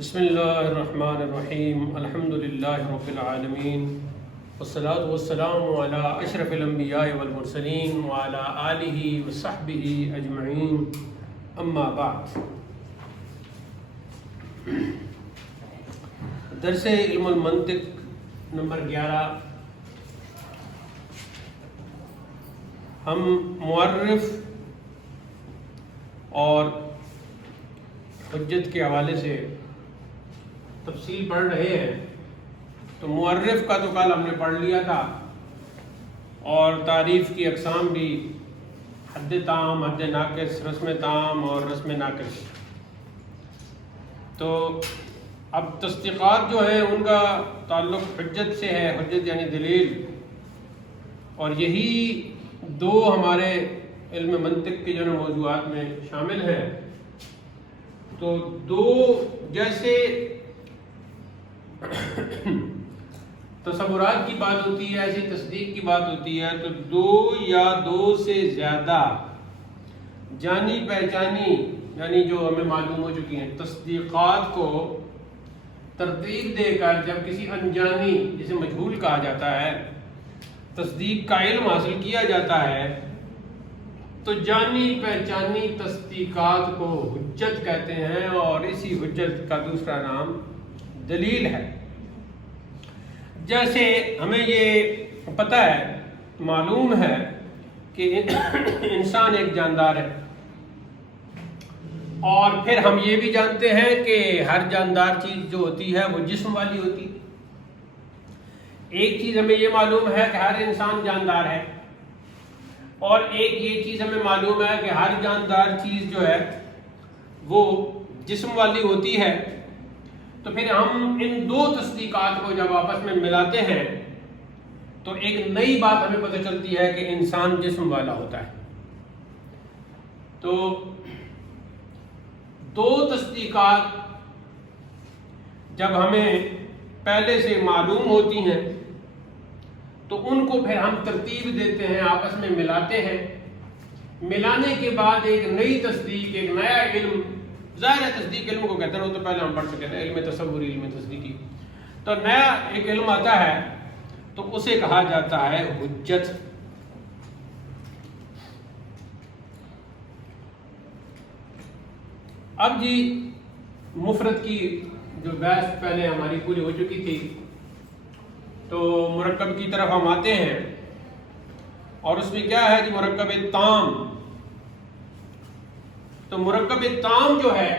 بسم اللہ الرحمن الرحیم الحمد للہ رب العالمین والصلاة والسلام علی اشرف الانبیاء والمرسلین وعلی آلہ وصحبہ اجمعین اما بعد۔ درس علم المنطق نمبر 11، ہم معرف اور حجت کے حوالے سے تفصیل پڑھ رہے ہیں۔ تو معرف کا تو کل ہم نے پڑھ لیا تھا، اور تعریف کی اقسام بھی حد تام، حد ناقص، رسم تام اور رسم ناقص۔ تو اب تصدیقات جو ہیں ان کا تعلق حجت سے ہے، حجت یعنی دلیل، اور یہی دو ہمارے علم منطق کے جو موضوعات میں شامل ہیں۔ تو دو جیسے تصورات کی بات ہوتی ہے، ایسی تصدیق کی بات ہوتی ہے، تو دو یا دو سے زیادہ جانی پہچانی یعنی جو ہمیں معلوم ہو چکی ہیں تصدیقات کو ترتیب دے کر جب کسی انجانی، جسے مجہول کہا جاتا ہے، تصدیق کا علم حاصل کیا جاتا ہے، تو جانی پہچانی تصدیقات کو حجت کہتے ہیں، اور اسی حجت کا دوسرا نام دلیل ہے۔ جیسے ہمیں یہ پتہ ہے، معلوم ہے کہ انسان ایک جاندار ہے، اور پھر ہم یہ بھی جانتے ہیں کہ ہر جاندار چیز جو ہوتی ہے وہ جسم والی ہوتی ہے۔ ایک چیز ہمیں یہ معلوم ہے کہ ہر انسان جاندار ہے، اور ایک یہ چیز ہمیں معلوم ہے کہ ہر جاندار چیز جو ہے وہ جسم والی ہوتی ہے۔ تو پھر ہم ان دو تصدیقات کو جب آپس میں ملاتے ہیں تو ایک نئی بات ہمیں پتہ چلتی ہے کہ انسان جسم والا ہوتا ہے۔ تو دو تصدیقات جب ہمیں پہلے سے معلوم ہوتی ہیں تو ان کو پھر ہم ترتیب دیتے ہیں، آپس میں ملاتے ہیں۔ ملانے کے بعد ایک نئی تصدیق، ایک نیا علم، ظاہر ہے تصدیق علم کو کہتے ہیں، وہ تو پہلے ہم پڑھ چکے تھے، علم تصوری، علم تصدیقی۔ تو نیا ایک علم آتا ہے تو اسے کہا جاتا ہے حجت۔ اب جی مفرد کی جو بحث پہلے ہماری پوری ہو چکی تھی، تو مرکب کی طرف ہم آتے ہیں، اور اس میں کیا ہے کہ مرکب تام۔ تو مرکب تام جو ہے،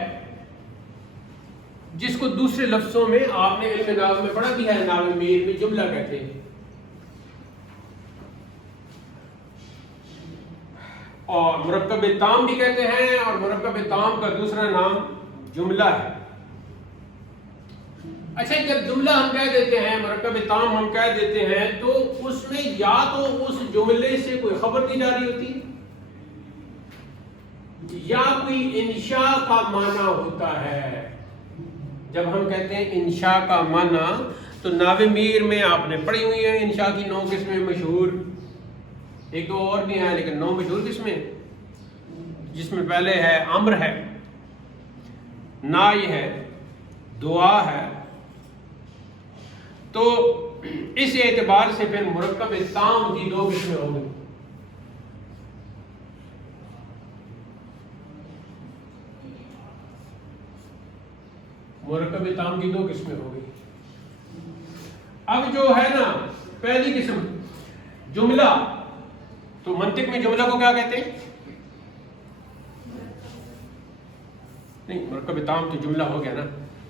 جس کو دوسرے لفظوں میں آپ نے علم نحو میں پڑھا بھی ہے، نحو میر میں جملہ کہتے ہیں، اور مرکب تام بھی کہتے ہیں، اور مرکب تام کا دوسرا نام جملہ ہے۔ اچھا، جب جملہ ہم کہہ دیتے ہیں، مرکب تام ہم کہہ دیتے ہیں، تو اس میں یا تو اس جملے سے کوئی خبر دی جا رہی ہوتی ہے، یا کوئی انشاء کا معنی ہوتا ہے۔ جب ہم کہتے ہیں انشاء کا معنی، تو نحو میر میں آپ نے پڑھی ہوئی ہیں انشاء کی 9 قسمیں مشہور، ایک دو اور بھی ہیں لیکن 9 مشہور قسمیں، جس میں پہلے ہے امر ہے، نائی ہے، دعا ہے۔ تو اس اعتبار سے پھر مرکب تام کی 2 قسمیں ہو گئی۔ مرکب تام کی 2 قسمیں ہو گئی۔ اب جو ہے نا پہلی قسم جملہ، تو منطق میں جملہ کو کیا کہتے ہیں؟ نہیں، مرکب تام تو جملہ ہو گیا نا،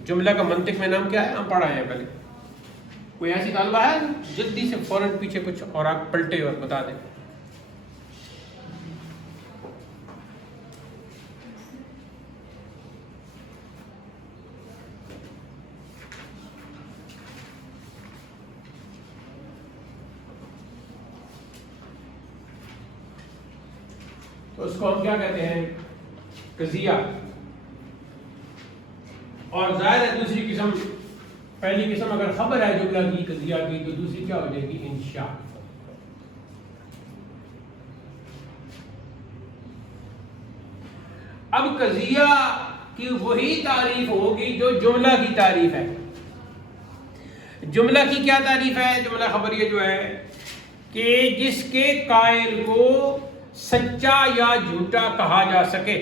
جملہ کا منطق میں نام کیا ہے؟ ہم پڑھا ہے پہلے۔ کوئی ایسی طالبہ ہے جلدی سے فوراً پیچھے کچھ اور آپ پلٹے اور بتا دیں۔ تو اس کو ہم کیا کہتے ہیں؟ قضیہ۔ اور ظاہر ہے دوسری قسم، پہلی قسم اگر خبر ہے جملہ کی، قضیہ کی، تو دوسری کیا ہو جائے گی؟ انشاء۔ اب قضیہ کہ وہی تعریف ہوگی جو جملہ کی تعریف ہے. جملہ کی کیا تعریف ہے؟ جملہ خبریہ جو ہے کہ جس کے قائل کو سچا یا جھوٹا کہا جا سکے.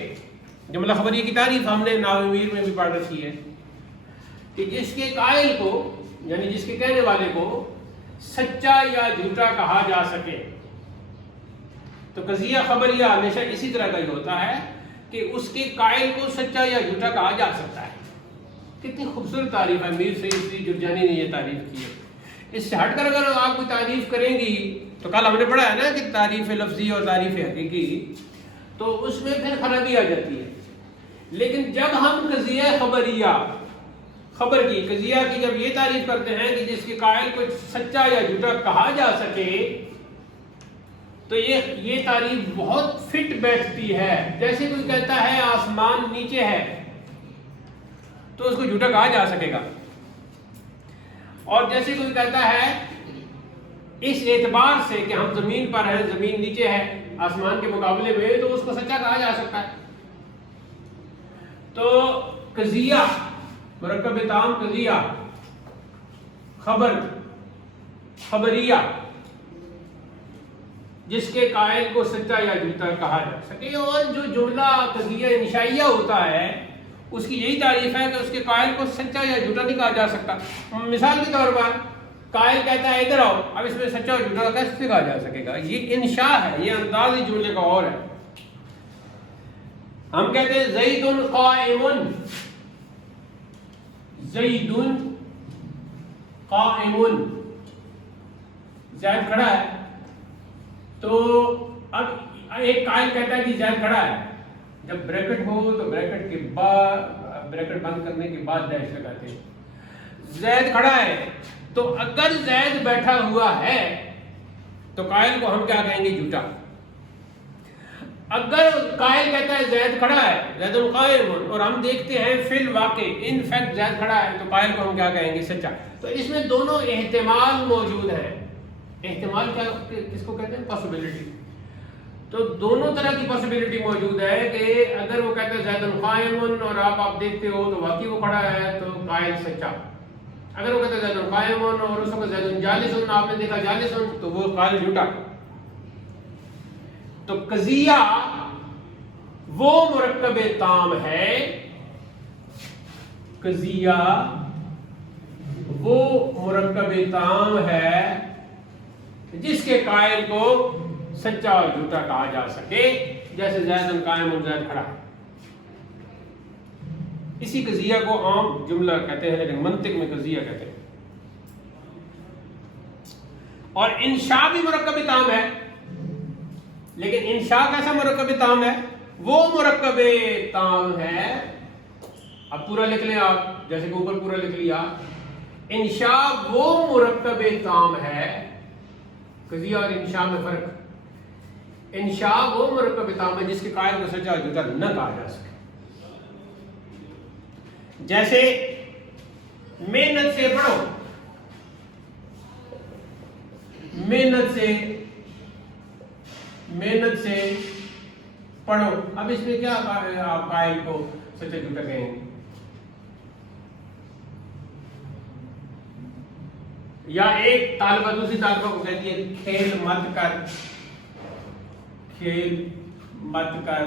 جملہ خبریہ کی تعریف ہم نے ناومیر میں بھی پڑھ رکھی ہے کہ جس کے قائل کو یعنی جس کے کہنے والے کو سچا یا جھوٹا کہا جا سکے. تو قضیہ خبریہ ہمیشہ اسی طرح کا ہی ہوتا ہے کہ اس کے قائل کو سچا یا جھوٹا کہا جا سکتا ہے. کتنی خوبصورت تعریف ہے، میر سید جرجانی نے یہ تعریف کی ہے. اس سے ہٹ کر اگر آپ کوئی تعریف کریں گی تو کل ہم نے پڑھا ہے نا کہ تعریف لفظی اور تعریف حقیقی، تو اس میں پھر خرابی آ جاتی ہے. لیکن جب ہم قضیہ خبریہ خبر کی قضیہ کی جب یہ تعریف کرتے ہیں کہ جس کے قائل کو سچا یا جھوٹا کہا جا سکے، تو یہ تعریف بہت فٹ بیٹھتی ہے. جیسے کوئی کہتا ہے آسمان نیچے ہے تو اس کو جھوٹا کہا جا سکے گا، اور جیسے کوئی کہتا ہے اس اعتبار سے کہ ہم زمین پر ہیں، زمین نیچے ہے آسمان کے مقابلے میں، تو اس کو سچا کہا جا سکتا ہے. تو قضیہ مرکب تام قضیہ خبر خبریہ جس کے قائل کو سچا یا جھوٹا کہا جا سکے، اور جو جملہ قضیہ انشائیہ ہوتا ہے اس کی یہی تعریف ہے کہ اس کے قائل کو سچا یا جھوٹا نہیں کہا جا سکتا. مثال کے طور پر قائل کہتا ہے ادھر آؤ، اب اس میں سچا اور جھوٹا کیسے کہا جا سکے گا؟ یہ انشاء ہے، یہ انداز ہی جملے کا اور ہے. ہم کہتے ہیں زید قائم، زید قائم، زید کھڑا ہے. تو اب ایک قائل کہتا ہے کہ زید کھڑا ہے، جب بریکٹ ہو تو بریکٹ کے بعد بریکٹ بند کرنے کے بعد ڈیش لگاتے ہیں. زید کھڑا ہے، تو اگر زید بیٹھا ہوا ہے تو قائل کو ہم کیا کہیں گے؟ جھوٹا. اگر قائل کہتا ہے زید کھڑا ہے، زید قائم، اور ہم دیکھتے ہیں فی الواقع ان فیکٹ زید کھڑا ہے، تو قائل کو ہم کیا کہیں گے؟ سچا. تو اس میں دونوں احتمال موجود ہیں. احتمال کیا کس کو کہتے ہیں؟ پاسبلٹی. تو دونوں طرح کی پاسبلٹی موجود ہے کہ اگر وہ کہتے ہیں زید قائم اور آپ دیکھتے ہو تو واقعی وہ کھڑا ہے تو قائل سچا. اگر وہ کہتے ہیں زید قائم اور اس وقت زید جالس، آپ نے دیکھا جالس، تو وہ قائل جھوٹا. تو قضیہ وہ مرکب تام ہے، قضیہ وہ مرکب تام ہے جس کے قائل کو سچا اور جھوٹا کہا جا سکے، جیسے زید قائم اور زید کھڑا ہے. اسی قضیہ کو عام جملہ کہتے ہیں، لیکن منطق میں قضیہ کہتے ہیں. اور انشاء بھی مرکب تام ہے، لیکن انشاء کیسا مرکب تام ہے؟ وہ مرکب تام ہے، اب پورا لکھ لیں آپ، جیسے کہ اوپر پورا لکھ لیا. انشاء وہ مرکب تام ہے، قضیہ اور انشاء میں فرق. انشاء وہ مرکب تام ہے جس کے قائل کو سچا اور جھوٹا نہ کہا جا سکے. جیسے محنت سے پڑھو، محنت سے پڑھو. اب اس میں کیا آپ قائل کو سچا جھوٹا کہیں گے؟ یا ایک طالبہ دوسری طالبہ کو کہتی ہے کھیل مت کر، کھیل مت کر،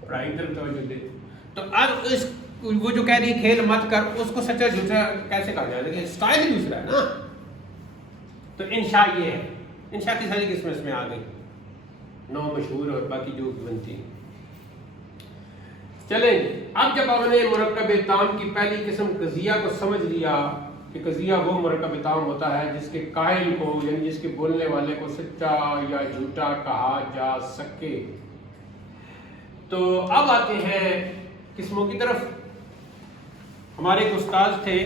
پڑھائی طرف توجہ دے. تو اب اس وہ جو کہہ رہی ہے کھیل مت کر، اس کو سچا جھوٹا کیسے کہا جائے؟ لیکن اسٹائل ہی دوسرا ہے نا. تو انشاء یہ ہے. انشاء کی ساری قسمیں اس میں آ گئی، نو مشہور اور باقی جو بنتی ہیں. چلیں اب جب ہم نے مرکب تام کی پہلی قسم قضیہ کو سمجھ لیا کہ قضیہ وہ مرکب تام ہوتا ہے جس کے قائل کو یعنی جس کے بولنے والے کو سچا یا جھوٹا کہا جا سکے، تو اب آتے ہیں قسموں کی طرف. ہمارے ایک استاد تھے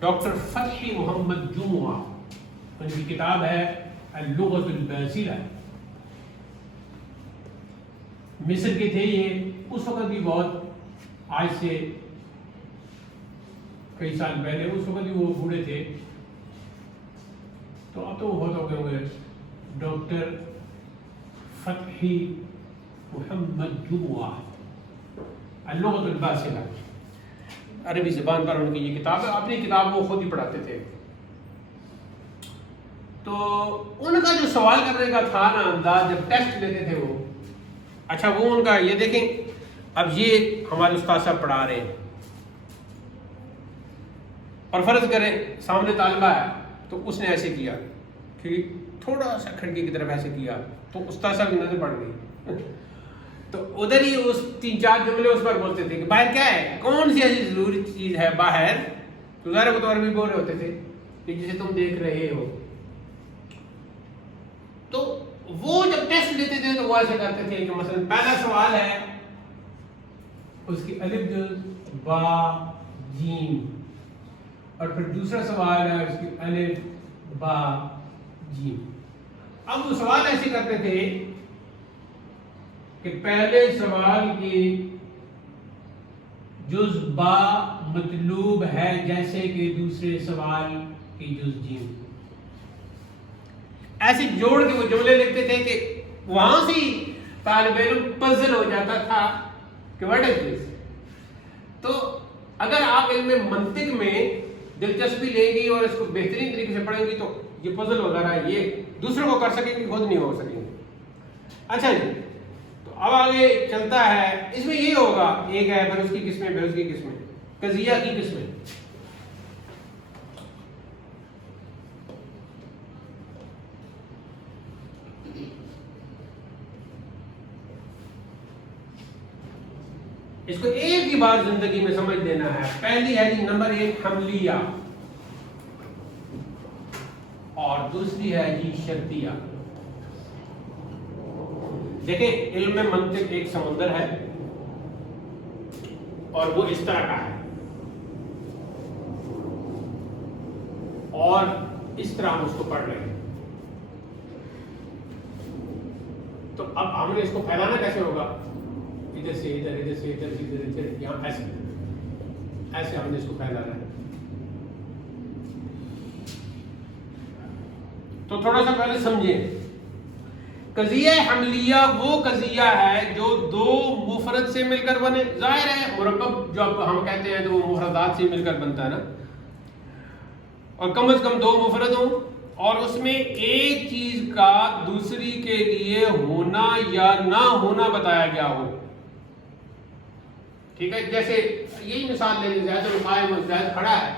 ڈاکٹر فتحی محمد جمعہ، ان کی کتاب ہے اللغۃ الباسلہ. مصر کے تھے یہ، اس وقت بھی بہت، آج سے کئی سال پہلے، اس وقت بھی وہ بوڑھے تھے. تو اب تو وہ بہت ہو گئے ہوئے. ڈاکٹر فتحی محمد جمعہ اللغۃ الباسلہ، عربی زبان پر ان کی یہ کتاب ہے، اپنی کتاب وہ خود ہی پڑھاتے تھے. تو ان کا جو سوال کرنے کا تھا نا انداز، جب ٹیسٹ لیتے تھے وہ، اچھا وہ ان کا یہ دیکھیں، اب یہ ہمارے استاد صاحب پڑھا رہے ہیں اور فرض کریں سامنے طالبہ ہے تو اس نے ایسے کیا کہ تھوڑا سا کھڑکی کی طرف ایسے کیا تو استاد صاحب کی نظر پڑ گئی، تو ادھر ہی اس 3-4 جملے اس پر بولتے تھے کہ باہر کیا ہے، کون سی ایسی ضروری چیز ہے باہر، تو ظاہر کے طور بھی بول رہے ہوتے تھے کہ جسے تم دیکھ رہے ہو. تو وہ جب ٹیسٹ لیتے تھے تو وہ ایسے کرتے تھے کہ مثلا پہلا سوال ہے اس کی الف جز با جیم، اور پھر دوسرا سوال ہے اس کی الف با جیم. اب وہ سوال ایسے کرتے تھے کہ پہلے سوال کی جز با مطلوب ہے جیسے کہ دوسرے سوال کی جز جیم. ایسے جوڑ کے وہ جملے لکھتے تھے کہ وہاں سے طالب علم پزل ہو جاتا تھا کہ واٹ از دس. تو اگر آپ علم منطق میں دلچسپی لیں گی اور اس کو بہترین طریقے سے پڑھیں گی تو یہ پزل وغیرہ یہ دوسروں کو کر سکیں گے، خود نہیں ہو سکیں گے. اچھا جی، تو اب آگے چلتا ہے، اس میں یہ ہوگا ایک ہے پھر اس کی قسمیں، پھر اس کی قسمیں، قضیہ کی قسمیں. اس کو ایک ہی بار زندگی میں سمجھ لینا ہے. پہلی ہے جی نمبر 1 حملیہ، اور دوسری ہے جی شرطیہ. دیکھیں علم منطق ایک سمندر ہے اور وہ اس طرح کا ہے، اور اس طرح ہم اس کو پڑھ رہے ہیں. تو اب ہم نے اس کو پھیلانا کیسے ہوگا، ادھر سے ادھر، ادھر سے ادھر، ادھر ادھر، یہاں ایسے ایسے ہم نے اس کو پھیلانا ہے. تو تھوڑا سا پہلے سمجھیں، قضیہ حملیہ وہ قضیہ ہے جو دو مفرد سے مل کر بنے. ظاہر ہے مرکب جب ہم کہتے ہیں تو وہ مفردات سے مل کر بنتا ہے نا، اور کم از کم 2 مفرد ہوں اور اس میں ایک چیز کا دوسری کے لیے ہونا یا نہ ہونا بتایا گیا ہو. ٹھیک ہے، جیسے یہی مثال لے لیں، زید القائم، زید کھڑا ہے،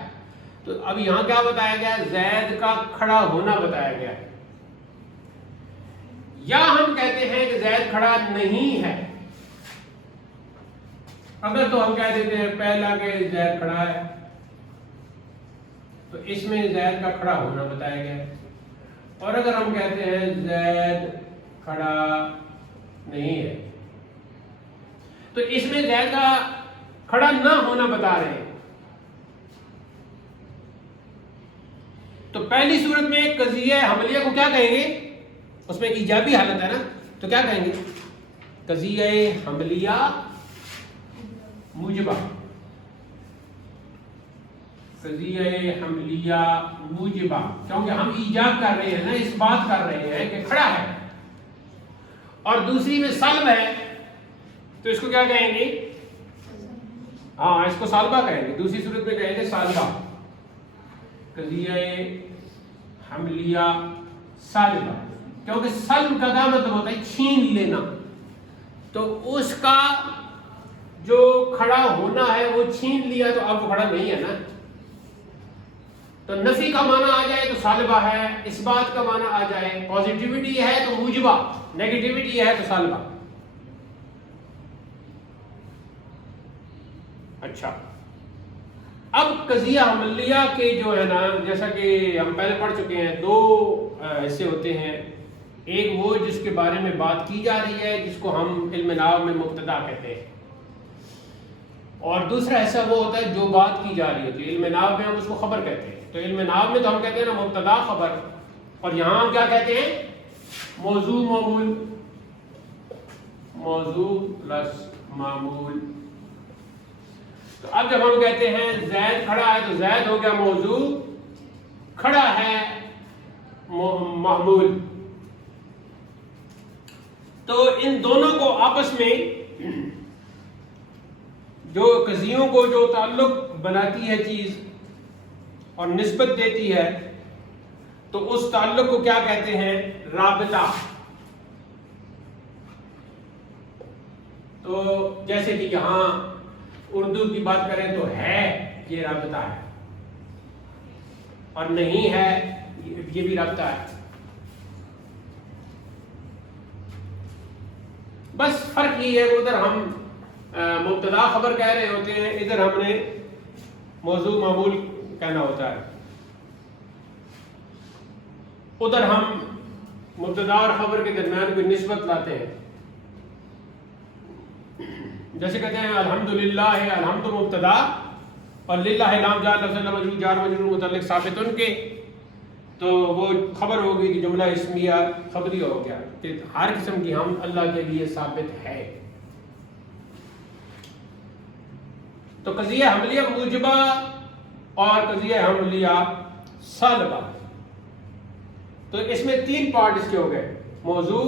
تو اب یہاں کیا بتایا گیا ہے، زید کا کھڑا ہونا بتایا گیا ہے. یا ہم کہتے ہیں کہ زید کھڑا نہیں ہے، اگر تو ہم کہہ دیتے ہیں پہلا کہ زید کھڑا ہے تو اس میں زید کا کھڑا ہونا بتایا گیا ہے. اور اگر ہم کہتے ہیں زید کھڑا نہیں ہے تو اس میں زید کا کھڑا نہ ہونا بتا رہے ہیں. تو پہلی صورت میں قضیہ حملیہ کو کیا کہیں گے، اس میں ایجابی حالت ہے نا، تو کیا کہیں گے، قضیہ حملیہ موجبہ. قضیہ حملیہ موجبہ، کیونکہ ہم ایجاب کر رہے ہیں نا، اس بات کر رہے ہیں کہ کھڑا ہے. اور دوسری میں سلب ہے تو اس کو کیا کہیں گے، ہاں اس کو سالبہ کہیں گے. دوسری صورت میں کہیں گے سالبہ، قضیہ حملیہ سالبہ، کیونکہ سلب کا کیا مطلب ہوتا ہے، چھین لینا. تو اس کا جو کھڑا ہونا ہے وہ چھین لیا تو اب وہ کھڑا نہیں ہے نا. تو نفی کا معنی آ جائے تو سالبہ ہے، اس بات کا معنی آ جائے پازیٹیوٹی ہے تو موجبہ، نیگیٹیوٹی ہے تو سالبہ. اچھا، اب قضیہ حملیہ کے جو ہے نا، جیسا کہ ہم پہلے پڑھ چکے ہیں، 2 حصے ہوتے ہیں. ایک وہ جس کے بارے میں بات کی جا رہی ہے جس کو ہم علم نحو میں مبتدا کہتے ہیں، اور دوسرا حصہ وہ ہوتا ہے جو بات کی جا رہی ہوتی ہے. علم نحو میں ہم اس کو خبر کہتے ہیں. تو علم نحو میں تو ہم کہتے ہیں نا مبتدا خبر، اور یہاں ہم کیا کہتے ہیں، موضوع معمول، موضوع پلس معمول. تو اب جب ہم کہتے ہیں زید کھڑا ہے تو زید ہو گیا موضوع، کھڑا ہے معمول. تو ان دونوں کو آپس میں جو قضیوں کو جو تعلق بناتی ہے چیز اور نسبت دیتی ہے تو اس تعلق کو کیا کہتے ہیں؟ رابطہ. تو جیسے کہ یہاں اردو کی بات کریں تو ہے، یہ رابطہ ہے، اور نہیں ہے یہ بھی رابطہ ہے. بس فرق یہ ہے کہ ادھر ہم مبتدا خبر کہہ رہے ہوتے ہیں، ادھر ہم نے موضوع معمول کہنا ہوتا ہے. ادھر ہم مبتدا اور خبر کے درمیان کوئی نسبت لاتے ہیں، جیسے کہتے ہیں الحمدللہ ہے، الحمد مبتدا اور للہ لام جار لفظ مجرور جار مجرور متعلق ثابت ان کے، تو وہ خبر ہوگی کہ جملہ اسمیہ خبری ہو گیا کہ ہر قسم کی ہم اللہ کے لیے ثابت ہے. تو قضیہ حملیہ موجبہ اور قضیہ حملیہ سالبہ، تو اس میں 3 پارٹ اس کے ہو گئے، موضوع،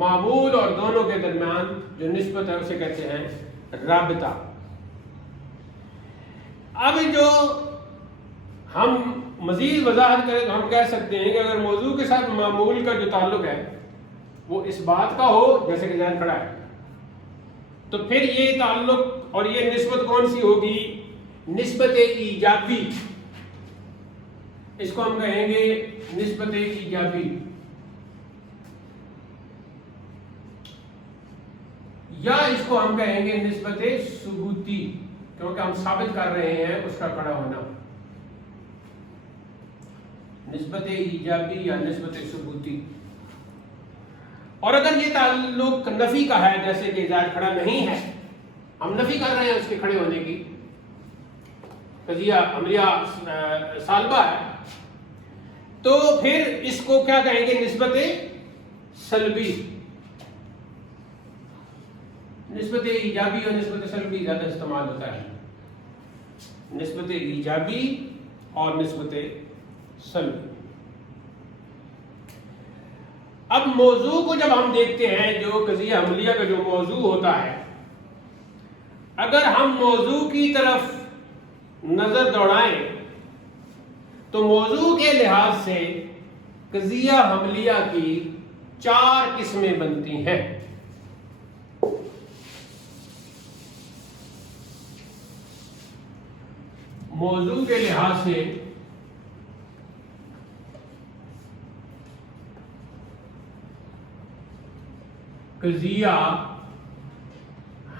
معمول اور دونوں کے درمیان جو نسبت ہے اسے کہتے ہیں رابطہ. اب جو ہم مزید وضاحت کریں تو ہم کہہ سکتے ہیں کہ اگر موضوع کے ساتھ معمول کا جو تعلق ہے وہ اس بات کا ہو جیسے کہ ذہن کھڑا ہے، تو پھر یہ تعلق اور یہ نسبت کون سی ہوگی؟ نسبت ایجابی. اس کو ہم کہیں گے نسبت ایجابی، یا اس کو ہم کہیں گے نسبت ثبوتی، کیونکہ ہم ثابت کر رہے ہیں اس کا کھڑا ہونا. نسبت ایجابی یا نسبت ثبوتی. اور اگر یہ تعلق نفی کا ہے جیسے کہ زید کھڑا نہیں ہے، ہم نفی کر رہے ہیں اس کے کھڑے ہونے کی، قضیہ عملیہ سالبہ ہے، تو پھر اس کو کیا کہیں گے؟ نسبت سلبی. نسبت ایجابی اور نسبت سلبی زیادہ استعمال ہوتا ہے، نسبت ایجابی اور نسبت سلبی. اب موضوع کو جب ہم دیکھتے ہیں، جو قضیہ عملیہ کا جو موضوع ہوتا ہے، اگر ہم موضوع کی طرف نظر دوڑائیں تو موضوع کے لحاظ سے قضیہ عملیہ کی 4 قسمیں بنتی ہیں. موضوع کے لحاظ سے قضیہ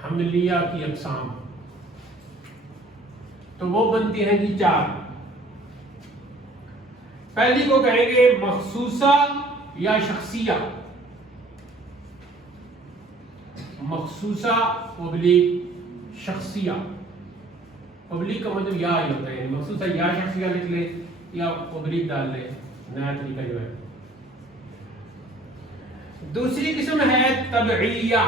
حملیہ کی اقسام تو وہ بنتی ہیں جی 4. پہلی کو کہیں گے مخصوصہ یا شخصیہ. مخصوصہ ابلیغ شخصیہ. ابلیغ کا مطلب یا ہی ہوتا ہے، مخصوصہ یا شخصیہ لکھ لے یا ابلیغ ڈال لے، نیا طریقہ جو ہے. دوسری قسم ہے تبعیہ.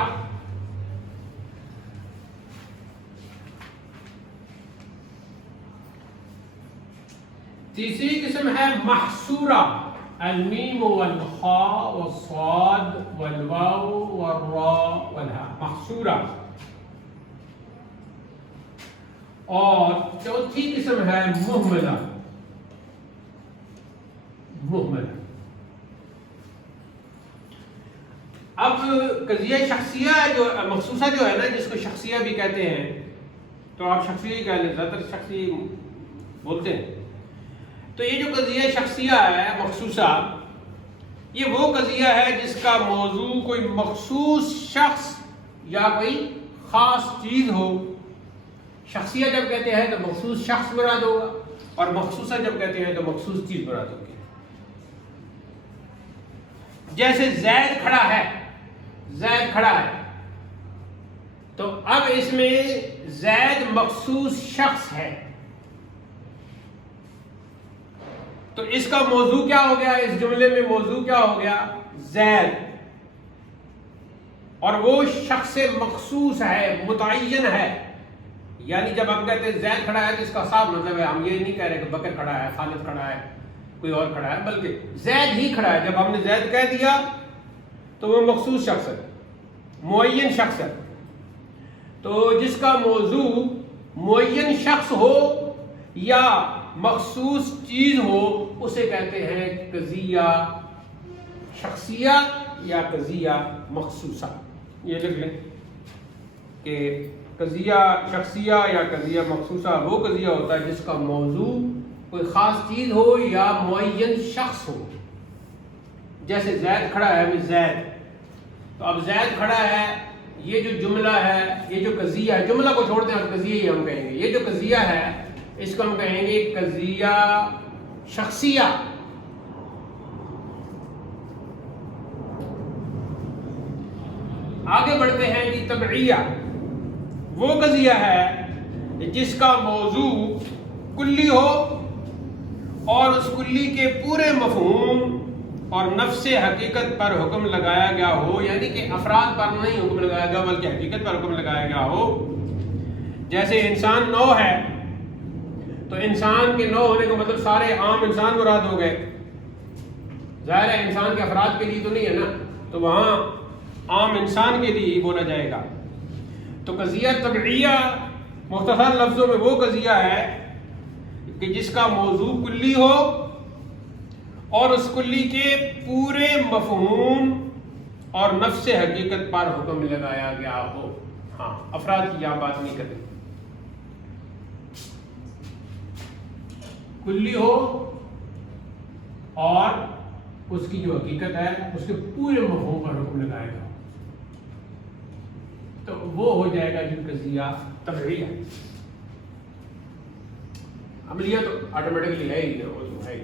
تیسری قسم ہے محصورہ، المیم والخاء والصاد والواو والراء والہاء، محصورہ. اور چوتھی قسم ہے مہملہ. مہملہ. اب قضیہ شخصیہ جو مخصوصہ جو ہے نا، جس کو شخصیہ بھی کہتے ہیں، تو آپ شخصیہ ہی کہہ لیں، زیادہ تر شخصی بولتے ہیں. تو یہ جو قضیہ شخصیہ ہے مخصوصہ، یہ وہ قضیہ ہے جس کا موضوع کوئی مخصوص شخص یا کوئی خاص چیز ہو. شخصیہ جب کہتے ہیں تو مخصوص شخص مراد ہوگا، اور مخصوصہ جب کہتے ہیں تو مخصوص چیز مراد ہوگی. جیسے زید کھڑا ہے، زید کھڑا ہے، تو اب اس میں زید مخصوص شخص ہے، تو اس کا موضوع کیا ہو گیا؟ اس جملے میں موضوع کیا ہو گیا؟ زید. اور وہ شخص مخصوص ہے، متعین ہے. یعنی جب ہم کہتے ہیں زید کھڑا ہے تو اس کا صاف مطلب ہے، ہم یہ نہیں کہہ رہے کہ بکر کھڑا ہے، خالد کھڑا ہے، کوئی اور کھڑا ہے، بلکہ زید ہی کھڑا ہے. جب ہم نے زید کہہ دیا تو وہ مخصوص شخص ہے، معین شخص ہے. تو جس کا موضوع معین شخص ہو یا مخصوص چیز ہو اسے کہتے ہیں قضیہ شخصیہ یا قضیہ مخصوصہ. یہ لکھ لیں کہ قضیہ شخصیہ یا قضیہ مخصوصہ وہ قضیہ ہوتا ہے جس کا موضوع کوئی خاص چیز ہو یا معین شخص ہو. جیسے زید کھڑا ہے, زید, تو اب زید کھڑا ہے, یہ جو جملہ ہے, یہ جو قضیہ ہے, جملہ کو چھوڑ دیں اب قضیہ ہی ہم کہیں گے. یہ جو قضیہ ہے اس کو ہم کہیں گے قضیہ شخصیہ. آگے بڑھتے ہیں کہ تبعیہ وہ قضیہ ہے جس کا موضوع کلی ہو اور اس کلی کے پورے مفہوم اور نفس حقیقت پر حکم لگایا گیا ہو, یعنی کہ افراد پر نہیں حکم لگایا گیا بلکہ حقیقت پر حکم لگایا گیا ہو. جیسے انسان نو ہے تو انسان کے نو ہونے کا مطلب سارے عام انسان مراد ہو گئے. ظاہر ہے انسان کے افراد کے لیے تو نہیں ہے نا, تو وہاں عام انسان کے لیے ہی بولا جائے گا. تو قضیہ تبعیہ مختصر لفظوں میں وہ قضیہ ہے کہ جس کا موضوع کلی ہو اور اس کلی کے پورے مفہوم اور نفس حقیقت پر حکم لگایا گیا ہو. ہاں, افراد کی یہاں بات نہیں کرتے. کلی ہو اور اس کی جو حقیقت ہے اس کے پورے مفہوم پر حکم لگایا گیا ہو تو وہ ہو جائے گا جو قضیہ تبعیہ. عملیہ تو آٹومیٹکلی ہے ہی, وہ تو ہے.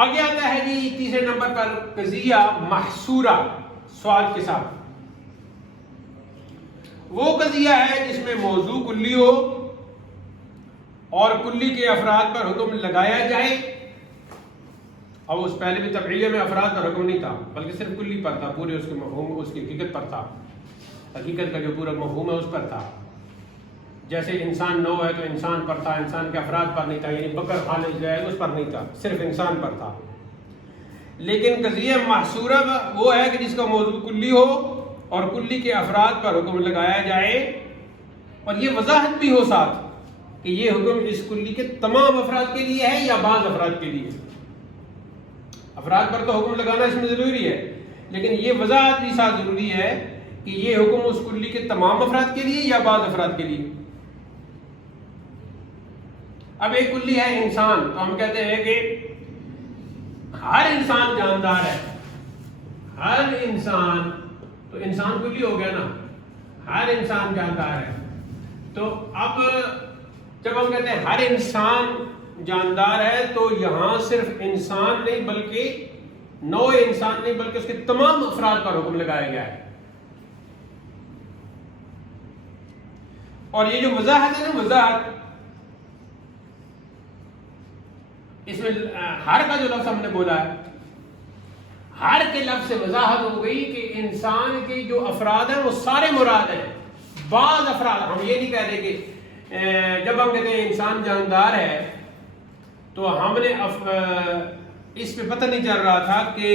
آگے آتا ہے جی تیسرے نمبر پر قضیہ محصورہ سوال کے ساتھ. وہ قضیہ ہے جس میں موضوع کلی ہو اور کلی کے افراد پر حکم لگایا جائے. اب اس پہلے بھی تبعیہ میں افراد پر حکم نہیں تھا بلکہ صرف کلی پر تھا, پورے اس کے مفہوم اس کی حقیقت پر تھا. حقیقت کا جو پورا مفہوم ہے اس پر تھا. جیسے انسان نو ہے تو انسان پر تھا, انسان کے افراد پر نہیں تھا, یعنی بکر خالص جو ہے اس پر نہیں تھا, صرف انسان پر تھا. لیکن قضیہ محصورہ وہ ہے کہ جس کا موضوع کلی ہو اور کلی کے افراد پر حکم لگایا جائے اور یہ وضاحت بھی ہو ساتھ کہ یہ حکم اس کلی کے تمام افراد کے لیے ہے یا بعض افراد کے لیے. افراد پر تو حکم لگانا اس میں ضروری ہے لیکن یہ وضاحت بھی ساتھ ضروری ہے کہ یہ حکم اس کلی کے تمام افراد کے لیے یا بعض افراد کے لیے. اب ایک کلی ہے انسان, تو ہم کہتے ہیں کہ ہر انسان جاندار ہے. ہر انسان, تو انسان کلی ہو گیا نا, ہر انسان جاندار ہے. تو اب جب ہم کہتے ہیں ہر انسان جاندار ہے تو یہاں صرف انسان نہیں بلکہ نوع انسان نہیں بلکہ اس کے تمام افراد پر حکم لگایا گیا ہے. اور یہ جو وضاحت ہے نا, وضاحت اس میں ہر کا جو لفظ ہم نے بولا ہے, ہر کے لفظ سے وضاحت ہو گئی کہ انسان کے جو افراد ہیں وہ سارے مراد ہیں. بعض افراد, ہم یہ نہیں کہہ رہے کہ جب ہم کہتے ہیں انسان جاندار ہے تو ہم نے اس پہ پتہ نہیں چل رہا تھا کہ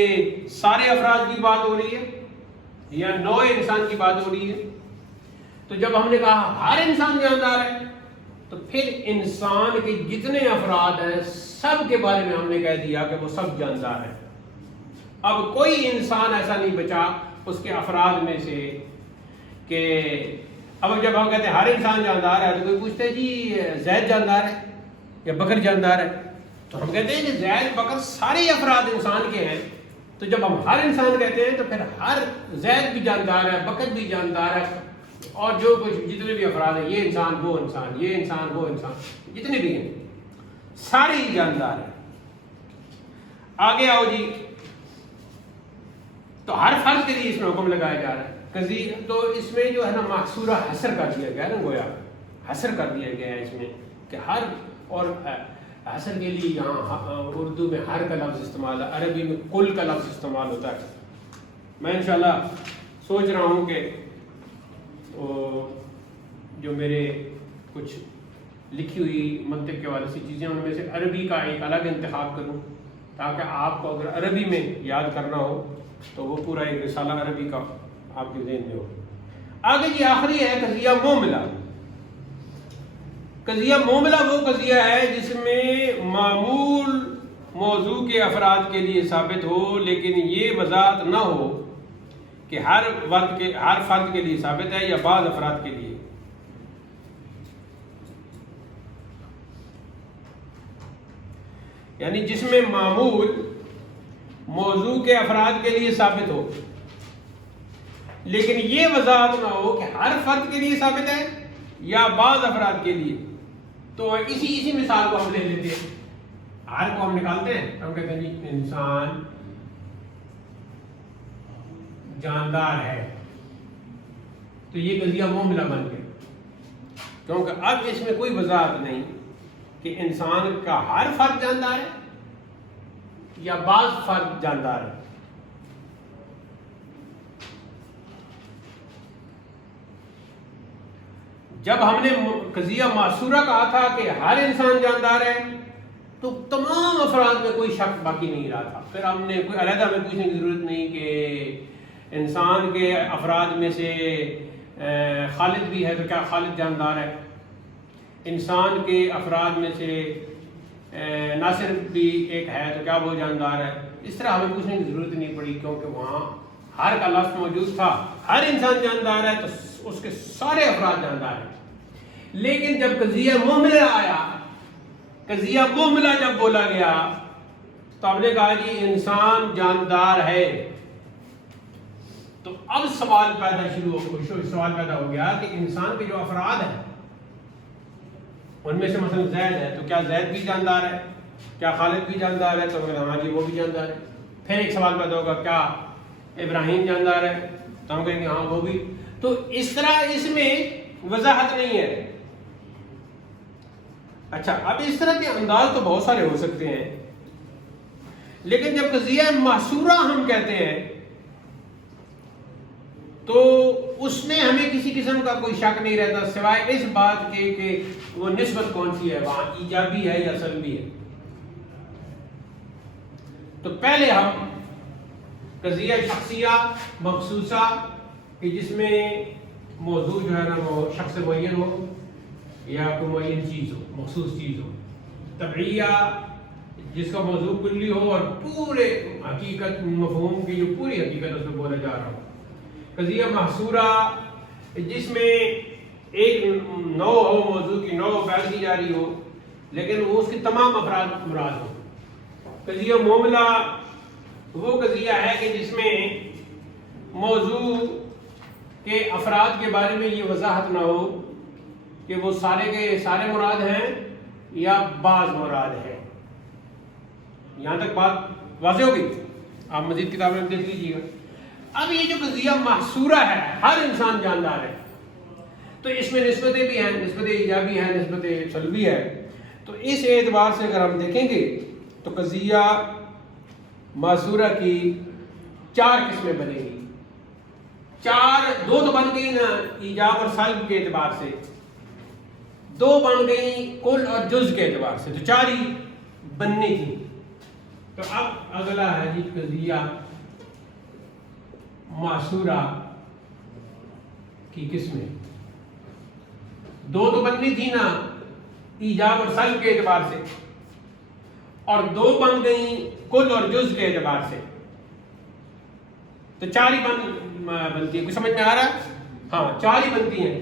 سارے افراد کی بات ہو رہی ہے یا نوع انسان کی بات ہو رہی ہے. تو جب ہم نے کہا ہر انسان جاندار ہے تو پھر انسان کے جتنے افراد ہیں سب کے بارے میں ہم نے کہہ دیا کہ وہ سب جاندار ہیں. اب کوئی انسان ایسا نہیں بچا اس کے افراد میں سے کہ اب جب ہم کہتے ہیں ہر انسان جاندار ہے تو کوئی پوچھتا ہے جی زید جاندار ہے یا بکر جاندار ہے, تو ہم کہتے ہیں کہ زید بکر سارے افراد انسان کے ہیں. تو جب ہم ہر انسان کہتے ہیں تو پھر ہر زید بھی جاندار ہے, بکر بھی جاندار ہے, اور جو کچھ جتنے بھی افراد ہیں, یہ انسان وہ انسان, یہ انسان وہ انسان, جتنے بھی ہیں سارے ہی جاندار ہیں. آگے آؤ جی, تو ہر فرد کے لیے اس میں حکم لگایا جا رہا ہے قضیہ. تو اس میں جو ہے نا محصورہ حصر کر دیا گیا ہے نا, گویا حصر کر دیا گیا ہے اس میں کہ ہر, اور حصر کے لیے یہاں اردو میں ہر کا لفظ استعمال ہے, عربی میں کل کا لفظ استعمال ہوتا ہے. میں انشاءاللہ سوچ رہا ہوں کہ جو میرے کچھ لکھی ہوئی منطق کے حوالے سے چیزیں ان میں سے عربی کا ایک الگ انتخاب کروں تاکہ آپ کو اگر عربی میں یاد کرنا ہو تو وہ پورا ایک رسالہ عربی کا آپ کے ذہن میں ہو. آگے جی آخری ہے قضیہ موملہ. قضیہ موملہ وہ قضیہ ہے جس میں معمول موضوع کے افراد کے لیے ثابت ہو لیکن یہ وضاحت نہ ہو کہ ہر فرد کے لیے ثابت ہے یا بعض افراد کے لیے. یعنی جس میں معمول موضوع کے افراد کے لیے ثابت ہو لیکن یہ وضاحت نہ ہو کہ ہر فرد کے لیے ثابت ہے یا بعض افراد کے لیے. تو اسی مثال کو ہم لے لیتے ہیں. ہر کو ہم نکالتے ہیں, ہم کہتے ہیں جی انسان جاندار ہے, تو یہ قضیہ موملہ بن گیا, کیونکہ اب اس میں کوئی وضاحت نہیں کہ انسان کا ہر فرد جاندار ہے یا بعض فرد جاندار ہے. جب ہم نے قضیہ معصورہ کہا تھا کہ ہر انسان جاندار ہے تو تمام افراد میں کوئی شک باقی نہیں رہا تھا. پھر ہم نے کوئی علیحدہ میں پوچھنے کی ضرورت نہیں کہ انسان کے افراد میں سے خالد بھی ہے تو کیا خالد جاندار ہے, انسان کے افراد میں سے ناصر بھی ایک ہے تو کیا وہ جاندار ہے. اس طرح ہمیں پوچھنے کی ضرورت نہیں پڑی کیونکہ وہاں ہر کا لفظ موجود تھا. ہر انسان جاندار ہے تو اس کے سارے افراد جاندار ہیں. لیکن جب قضیہ موملہ آیا, قضیہ موملہ جب بولا گیا تو ہم نے کہا جی انسان جاندار ہے, تو اب سوال پیدا ہو گیا کہ انسان کے جو افراد ہیں ان میں سے مثلا زید ہے تو کیا زید بھی جاندار ہے, کیا خالد بھی جاندار ہے, تو ہاں جی وہ بھی جاندار ہے. پھر ایک سوال پیدا ہوگا کیا ابراہیم جاندار ہے, تو ہم کہیں گے ہاں وہ بھی. تو اس طرح اس میں وضاحت نہیں ہے. اچھا, اب اس طرح کے انداز تو بہت سارے ہو سکتے ہیں, لیکن جب قضیہ معصورہ ہم کہتے ہیں تو اس میں ہمیں کسی قسم کا کوئی شک نہیں رہتا سوائے اس بات کے کہ وہ نسبت کون سی ہے, وہاں ایجابی ہے یا سلبی ہے. تو پہلے ہم قضیہ شخصیہ مخصوصہ کہ جس میں موضوع جو ہے نا وہ شخص معین ہو یا کوئی معین چیز ہو, مخصوص چیز ہو. طبعیہ جس کا موضوع کلی ہو اور پورے حقیقت مفہوم کی جو پوری حقیقت اس میں بولا جا رہا ہو. قضیہ محصورہ جس میں ایک نو ہو, موضوع کی نو بیان کی جا رہی ہو لیکن وہ اس کے تمام افراد مراد ہو. قضیہ موملہ وہ قضیہ ہے کہ جس میں موضوع کے افراد کے بارے میں یہ وضاحت نہ ہو کہ وہ سارے کے سارے مراد ہیں یا بعض مراد ہیں. یہاں تک بات واضح ہو گئی, آپ مزید کتابیں دیکھ لیجیے گا. اب یہ جو قضیہ محصورہ ہے ہر انسان جاندار ہے, تو اس میں نسبتیں بھی ہیں, نسبت ایجابی ہے, نسبت سلبی ہے. تو اس اعتبار سے اگر ہم دیکھیں گے تو قضیہ محصورہ کی 4 قسمیں بنے گی. 2 تو بن گئی نا ایجاب اور سلب کے اعتبار سے, 2 بن گئی کل اور جز کے اعتبار سے, تو 4 ہی بننی تھی. تو اب اگلا ہے جی قضیہ معصورہ کی قسمیں. 2 تو بننی تھی نا ایجاب اور سلب کے اعتبار سے, اور 2 بن گئی کل اور جز کے اعتبار سے, تو 4 ہی بنتی ہے. کچھ سمجھ میں آ رہا ہے؟ ہاں 4 ہی بنتی ہیں.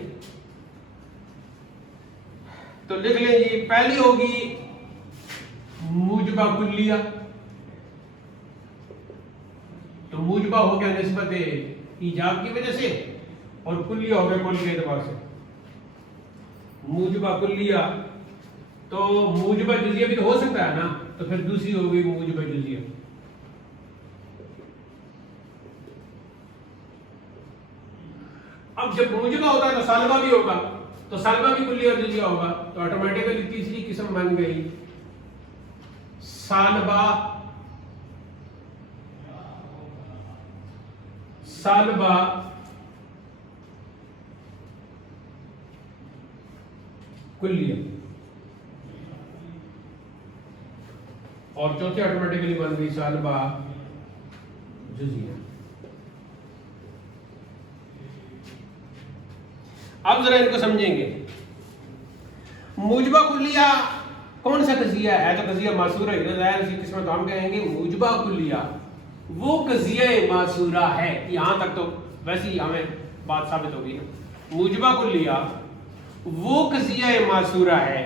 تو لکھ لیں جی, پہلی ہوگی موجبہ کلیہ. تو موجبہ ہو گیا نسبت ایجاب کی وجہ سے اور کلیہ ہو گیا کل کے اعتبار سے. موجبہ کلیہ تو موجبہ جزیہ بھی تو ہو سکتا ہے نا, تو پھر دوسری ہو گئی موجبہ جزیہ. اب جب موجبہ ہوتا ہے تو سالبہ بھی ہوگا, تو سالبہ بھی کلیہ اور جزیہ ہوگا, تو آٹومیٹیکلی تیسری قسم بن گئی سالبہ کلیہ, اور چوتھی آٹومیٹیکلی بن گئی سالبہ جزیہ. اب ذرا ان کو سمجھیں گے. موجبہ کلیہ کون سا قضیہ ہے؟ تو قضیہ معصورہ ہے. ظاہر اسی قسم تو ہم کہیں گے موجبہ کلیہ وہ قضیہ معصورہ ہے. یہاں تک تو ویسے ہی ہمیں بات ثابت ہوگی. موجبہ کلیہ وہ قضیہ معصورہ ہے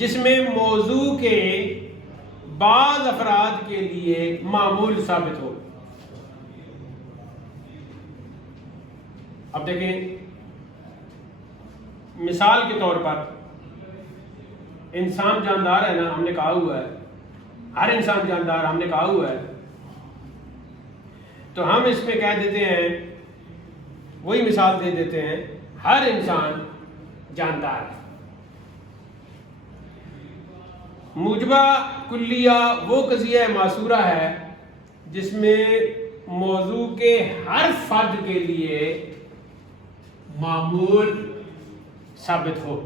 جس میں موضوع کے بعض افراد کے لیے معمول ثابت ہو. اب دیکھیں مثال کے طور پر انسان جاندار ہے نا، ہم نے کہا ہوا ہے ہر انسان جاندار، ہم نے کہا ہوا ہے. تو ہم اس میں کہہ دیتے ہیں، وہی مثال دے دیتے ہیں، ہر انسان جاندار ہے. موجبہ کلیہ وہ قضیہ معصورہ ہے جس میں موضوع کے ہر فرد کے لیے معمول ثابت ہو.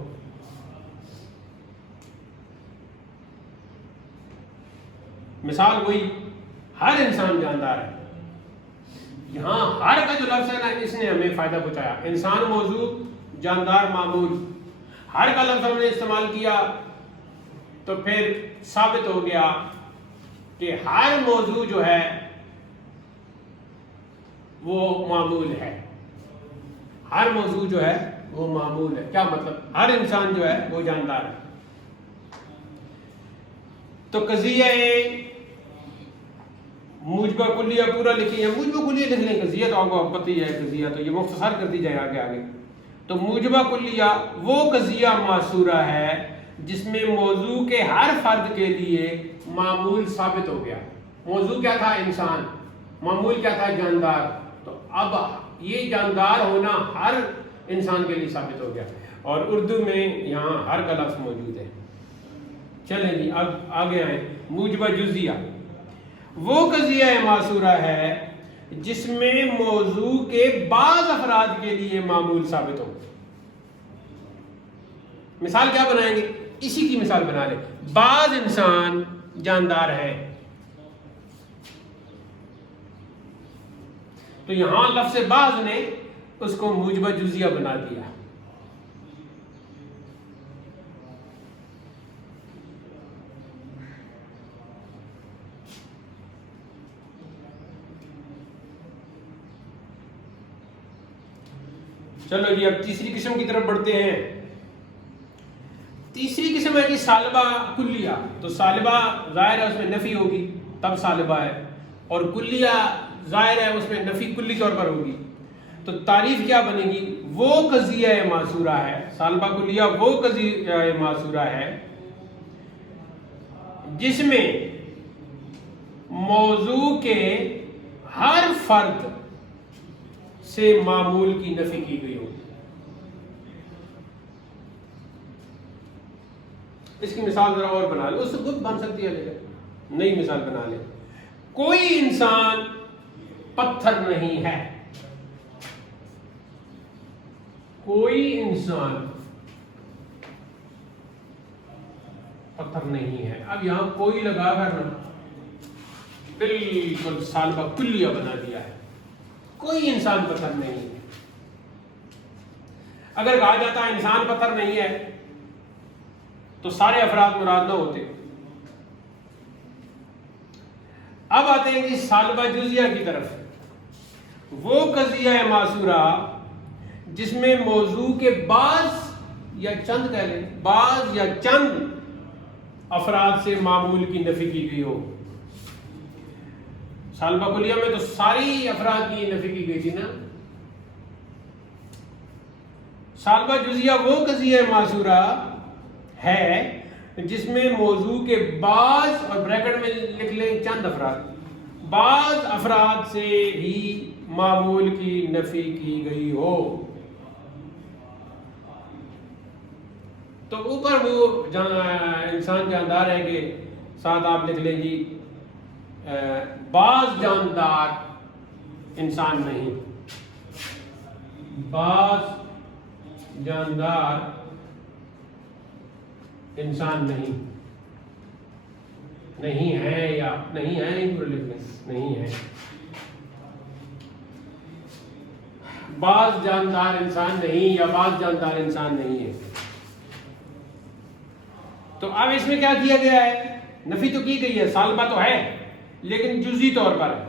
مثال وہی ہر انسان جاندار ہے. یہاں ہر کا جو لفظ ہے نا، اس نے ہمیں فائدہ پہنچایا. انسان موضوع، جاندار معمول. ہر کا لفظ ہم نے استعمال کیا تو پھر ثابت ہو گیا کہ ہر موضوع جو ہے وہ معمول ہے. ہر موضوع جو ہے وہ معمول ہے. کیا مطلب؟ ہر انسان جو ہے وہ جاندار ہے. تو قضیہ موجبہ کلیہ پورا لکھیں یا موجبہ کلیہ لکھ لیں. قضیہ تو آپ کو پتہ ہی ہے، قضیہ تو یہ مختصر کر دی جائے آگے. تو موجبہ کلیہ وہ قضیہ معصورہ ہے جس میں موضوع کے ہر فرد کے لیے معمول ثابت ہو گیا. موضوع کیا تھا؟ انسان. معمول کیا تھا؟ جاندار. تو اب یہ جاندار ہونا ہر انسان کے لیے ثابت ہو گیا. اور اردو میں یہاں ہر کا لفظ موجود ہے. چلیں جی اب آگے آئیں. موجبہ جزیہ وہ قضیہ معصورہ ہے جس میں موضوع کے بعض افراد کے لیے معمول ثابت ہو. مثال کیا بنائیں گے؟ اسی کی مثال بنا لیں. بعض انسان جاندار ہے. تو یہاں لفظ بعض نے اس کو موجبہ جزیہ بنا دیا. چلو جی اب تیسری قسم کی طرف بڑھتے ہیں. تیسری قسم ہے کہ سالبہ کلیہ. تو سالبہ ظاہر ہے اس میں نفی ہوگی تب سالبہ ہے، اور کلیہ ظاہر ہے اس میں نفی کلی طور پر ہوگی. تو تعریف کیا بنے گی؟ وہ قضیہ معصورہ ہے. سالبہ کلیہ وہ قضیہ معصورہ ہے جس میں موضوع کے ہر فرد سے معمول کی نفی کی گئی ہو. اس کی مثال ذرا اور بنا لیں. اس سے خود بن سکتی ہے لیکن نئی مثال بنا لیں. کوئی انسان پتھر نہیں ہے. کوئی انسان پتھر نہیں ہے. اب یہاں کوئی لگا کر نا بالکل سالبہ کلیہ بنا دیا ہے. کوئی انسان پتھر نہیں ہے. اگر کہا جاتا ہے انسان پتھر نہیں ہے تو سارے افراد مراد نہ ہوتے. اب آتے ہیں کہ سالبہ جزیہ کی طرف. وہ قضیہ معصورہ جس میں موضوع کے بعض یا چند کہہ لیں، بعض یا چند افراد سے معمول کی نفی کی گئی ہو. سالبہ کلیہ میں تو ساری افراد کی نفی کی گئی تھی نا. سالبہ جزیہ وہ قضیہ معصورہ ہے جس میں موضوع کے بعض، اور بریکٹ میں لکھ لیں چند افراد، بعض افراد سے ہی معمول کی نفی کی گئی ہو. تو اوپر وہ انسان جاندار ہے کہ ساتھ آپ لکھ لیں جی بعض جاندار انسان نہیں. بعض جاندار انسان نہیں. نہیں ہے یا نہیں ہے، نہیں پورے لکھ لیں نہیں ہے. بعض جاندار انسان نہیں یا بعض جاندار انسان نہیں ہے. تو اب اس میں کیا کیا گیا ہے؟ نفی تو کی گئی ہے، سالبہ تو ہے لیکن جزئی طور پر ہے.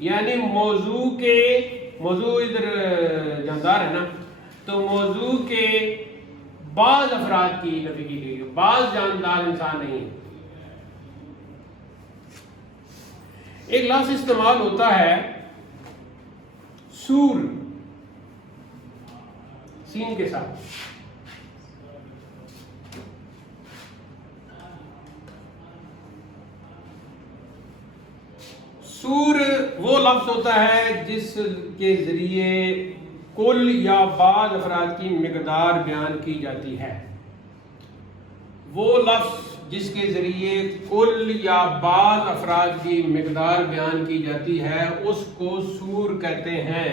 یعنی موضوع ادھر جاندار ہے نا، تو موضوع کے بعض افراد کی نفی کی گئی ہے، بعض جاندار انسان نہیں ہے. ایک لفظ استعمال ہوتا ہے سور، سین کے ساتھ. سور وہ لفظ ہوتا ہے جس کے ذریعے کل یا بعض افراد کی مقدار بیان کی جاتی ہے. وہ لفظ جس کے ذریعے کل یا بعض افراد کی مقدار بیان کی جاتی ہے اس کو سور کہتے ہیں.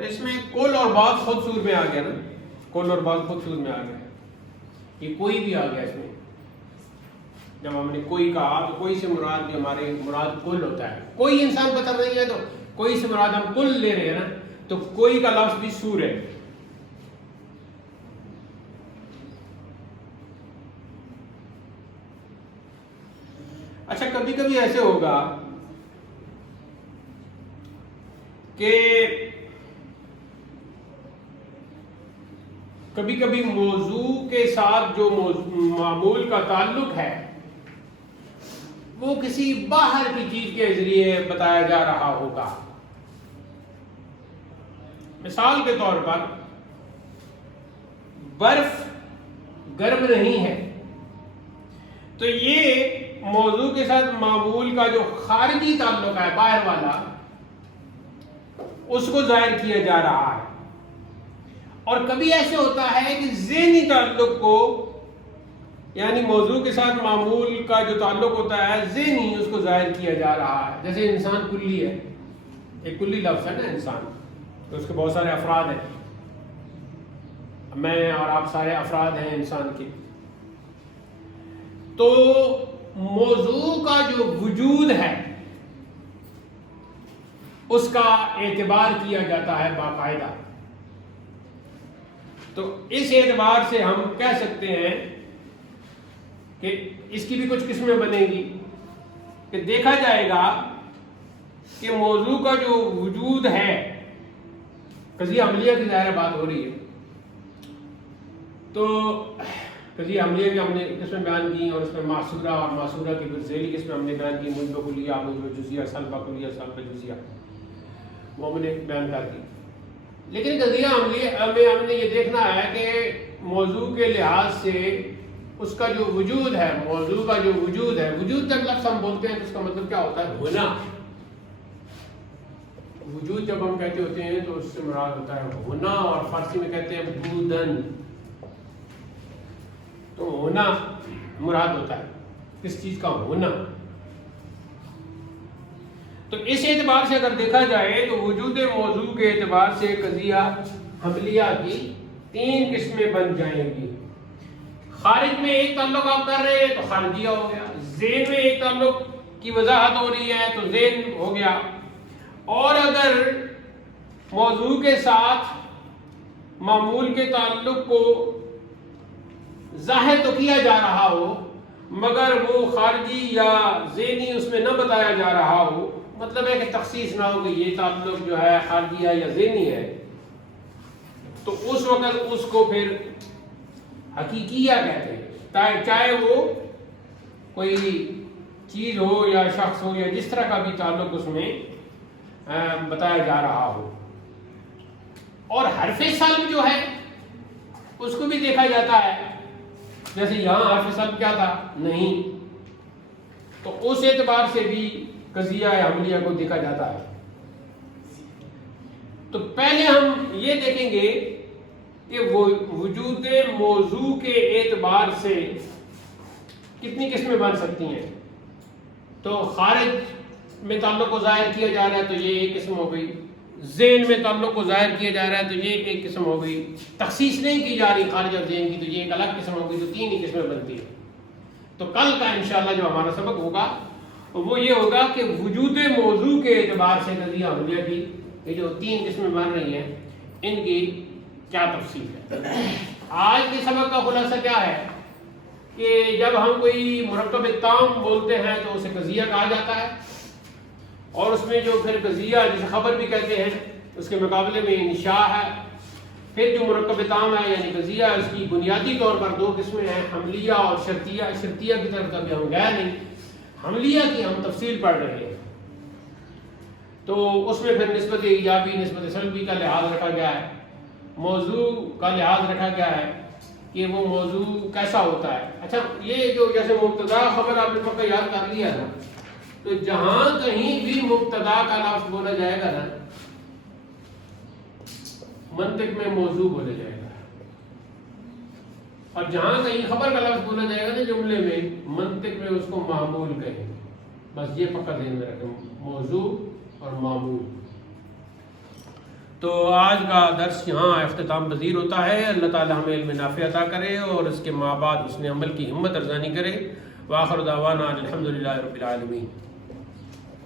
اس میں کل اور بعض خود سور میں آ گیا نا، کل اور بعض خود سور میں آ گیا. یہ کوئی بھی آ گیا اس میں. جب ہم نے کوئی کہا تو کوئی سے مراد بھی ہمارے مراد کل ہوتا ہے. کوئی انسان پتہ نہیں ہے تو کوئی سے مراد ہم کل لے رہے ہیں نا، تو کوئی کا لفظ بھی سور ہے. اچھا، کبھی کبھی ایسے ہوگا کہ کبھی کبھی موضوع کے ساتھ جو معمول کا تعلق ہے وہ کسی باہر کی چیز کے ذریعے بتایا جا رہا ہوگا. مثال کے طور پر برف گرم نہیں ہے، تو یہ موضوع کے ساتھ معمول کا جو خارجی تعلق ہے باہر والا، اس کو ظاہر کیا جا رہا ہے. اور کبھی ایسے ہوتا ہے کہ ذہنی تعلق کو، یعنی موضوع کے ساتھ معمول کا جو تعلق ہوتا ہے ذہنی، اس کو ظاہر کیا جا رہا ہے. جیسے انسان کلی ہے، ایک کلی لفظ ہے نا انسان، تو اس کے بہت سارے افراد ہیں. میں اور آپ سارے افراد ہیں انسان کے. تو موضوع کا جو وجود ہے اس کا اعتبار کیا جاتا ہے باقاعدہ. تو اس اعتبار سے ہم کہہ سکتے ہیں کہ اس کی بھی کچھ قسمیں بنیں گی کہ دیکھا جائے گا کہ موضوع کا جو وجود ہے، قضیہ عملیہ کی ظاہر بات ہو رہی ہے، تو قضیہ عملیہ کی ہم نے قسمیں بیان کی، اور اس میں معصورہ اور معصورہ کی پھر ذیلی قسمیں ہم نے بیان کی، مجبہ کلیہ، مجبہ جزیہ، سلبہ کلیہ، سلبہ جزیہ، وہ ہم نے بیان کر دی. لیکن قضیہ عملیہ میں ہم نے یہ دیکھنا ہے کہ موضوع کے لحاظ سے اس کا جو وجود ہے، موضوع کا جو وجود ہے، وجود تک لفظ ہم بولتے ہیں تو اس کا مطلب کیا ہوتا ہے؟ ہونا. وجود جب ہم کہتے ہوتے ہیں تو اس سے مراد ہوتا ہے ہونا، اور فارسی میں کہتے ہیں بودن. تو ہونا مراد ہوتا ہے کس چیز کا ہونا. تو اس اعتبار سے اگر دیکھا جائے تو وجود موضوع کے اعتبار سے قضیہ حملیہ کی 3 قسمیں بن جائیں گی. خارج میں ایک تعلق آپ کر رہے ہیں تو خارجیہ ہو گیا، ذہن میں ایک تعلق کی وضاحت ہو رہی ہے تو ذہن ہو گیا. اور اگر موضوع کے ساتھ معمول کے تعلق کو ظاہر تو کیا جا رہا ہو مگر وہ خارجی یا ذہنی اس میں نہ بتایا جا رہا ہو، مطلب ہے کہ تخصیص نہ ہو کہ یہ تعلق جو ہے خارجی ہے یا ذہنی ہے، تو اس وقت اس کو پھر حقیقیہ کہتے ہیں. چاہے وہ کوئی چیز ہو یا شخص ہو یا جس طرح کا بھی تعلق اس میں بتایا جا رہا ہو. اور حرف سلب جو ہے اس کو بھی دیکھا جاتا ہے. جیسے یہاں حرف سلب کیا تھا؟ نہیں. تو اس اعتبار سے بھی قضیہ حملیہ کو دیکھا جاتا ہے. تو پہلے ہم یہ دیکھیں گے کہ وجود موضوع کے اعتبار سے کتنی قسمیں بن سکتی ہیں. تو خارج میں تعلق کو ظاہر کیا جا رہا ہے تو یہ ایک قسم ہو گئی، ذہن میں تعلق کو ظاہر کیا جا رہا ہے تو یہ ایک قسم ہو گئی، تخصیص نہیں کی جا رہی خارج اور ذہن کی تو یہ ایک الگ قسم ہو گئی. تو 3 ہی قسمیں بنتی ہیں. تو کل کا انشاءاللہ جو ہمارا سبق ہوگا وہ یہ ہوگا کہ وجود موضوع کے اعتبار سے قضیہ حملیہ کی یہ جو 3 قسمیں بن رہی ہیں ان کی کیا تفصیل ہے. آج کے سبق کا خلاصہ کیا ہے کہ جب ہم کوئی مرکب تام بولتے ہیں تو اسے قضیہ کہا جاتا ہے، اور اس میں جو پھر قضیہ جسے خبر بھی کہتے ہیں اس کے مقابلے میں انشاء ہے. پھر جو مرکب تام ہے یعنی قضیہ، اس کی بنیادی طور پر 2 قسمیں ہیں، حملیہ اور شرطیہ. شرطیہ کی طرف کبھی ہم گئے نہیں، حملیہ کی ہم تفصیل پڑھ رہے ہیں. تو اس میں پھر نسبت ایجابی نسبت سلبی کا لحاظ رکھا گیا ہے، موضوع کا لحاظ رکھا گیا ہے کہ وہ موضوع کیسا ہوتا ہے. اچھا، یہ جو جیسے مبتدا خبر آپ نے پکا یاد کر لیا نا، تو جہاں کہیں بھی مبتدا کا لفظ بولا جائے گا نا منطق میں موضوع بولا جائے گا، اور جہاں کہیں خبر کا لفظ بولا جائے گا نا جملے میں منطق میں اس کو معمول کہیں گے. بس یہ پکا ذہن میں رکھیں، موضوع اور معمول. تو آج کا درس یہاں اختتام پذیر ہوتا ہے. اللہ تعالی ہمیں علم نافع عطا کرے اور اس کے ماں بعد اس نے عمل کی ہمت ارزانی کرے. وآخر دعوانا الحمدللہ رب العالمین.